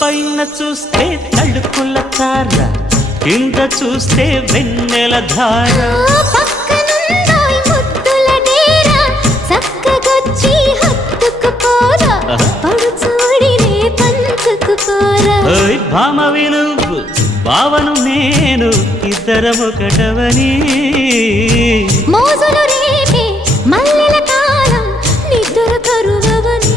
పైన చూస్తే తడుకుల తార, కింద చూస్తే వెన్నెల ధార. పక్కనుందోయ్ ముద్దుల డేరా, చక్కగొచ్చి హత్తుకుపోరా, పడుచూడినే పంచుకుపోరా. భామ విలువు భావను నేను, ఇద్దరమొకటవని. మోజులు రేపే మల్లెల కాలం, నిద్ర కరువవని.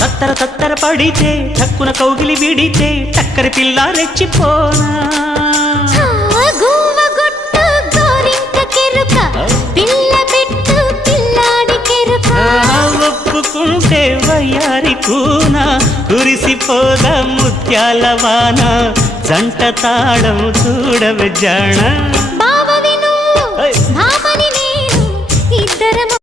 తత్తర తత్తర పడితే టక్కున కౌగిలి విడితే టక్కరి పిల్ల రెచ్చిపోనా. ఒప్పుకుంటే వయ్యారి కూన, కురిసిపోదా ముత్యాల వాన, జంట తాళం చూడవే జాణ.